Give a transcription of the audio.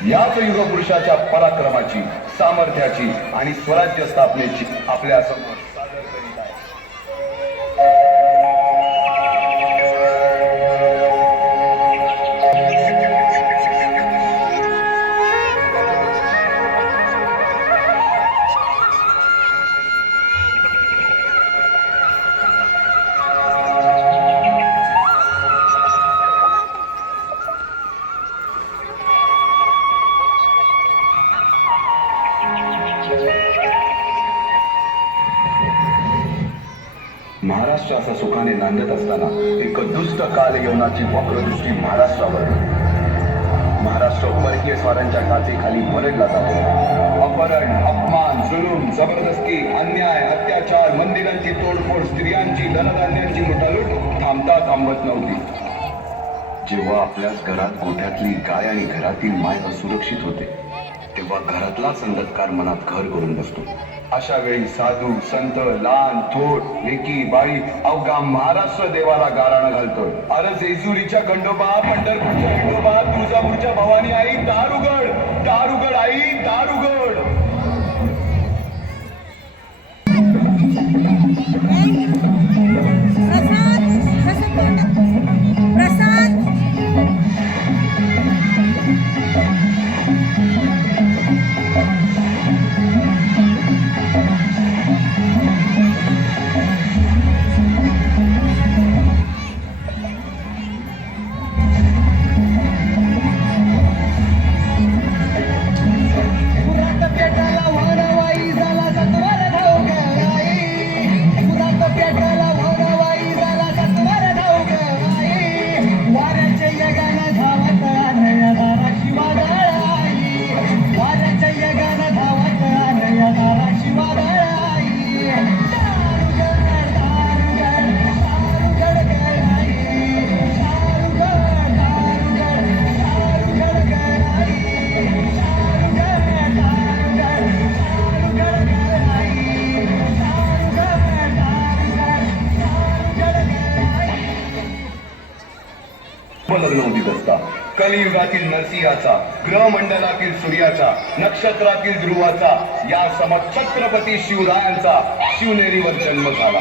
याच युगपुरुषाच्या पराक्रमाची सामर्थ्याची आणि स्वराज्य स्थापनेची आपल्यासमोर महाराष्ट्र सुखाने नांदत असताना एक दुष्ट काल येवनाची वक्रदृष्टी महाराष्ट्रावर महाराष्ट्र परकीय स्वारांच्या काचेखाली भरडला जातो. अपहरण अपमान जुलूम जबरदस्ती अन्याय अत्याचार मंदिरांची तोडफोड स्त्रियांची धनधान्यांची लूट थांबता थांबत नव्हती. जेव्हा आपल्याच घरात गोठ्यातली गाय आणि घरातील माय असुरक्षित होते तेव्हा घरातलाच अंधकार मनात घर करून बसतो. अशा वेळी साधू संत लहान थोर लेकी बाई अवघा महाराष्ट्र देवाला गाराणं घालतोय. अरे जेजुरीच्या खंडोबा पंढरपूरच्या खंडोबा तुळजापूरच्या भवानी आई दारुगड दारुगड आई लग्न उदित असता कलियुगातील नरसिंहाचा ग्रहमंडलातील सूर्याचा नक्षत्रातील ध्रुवाचा या सम छत्रपती शिवरायांचा शिवनेरीवर जन्म झाला.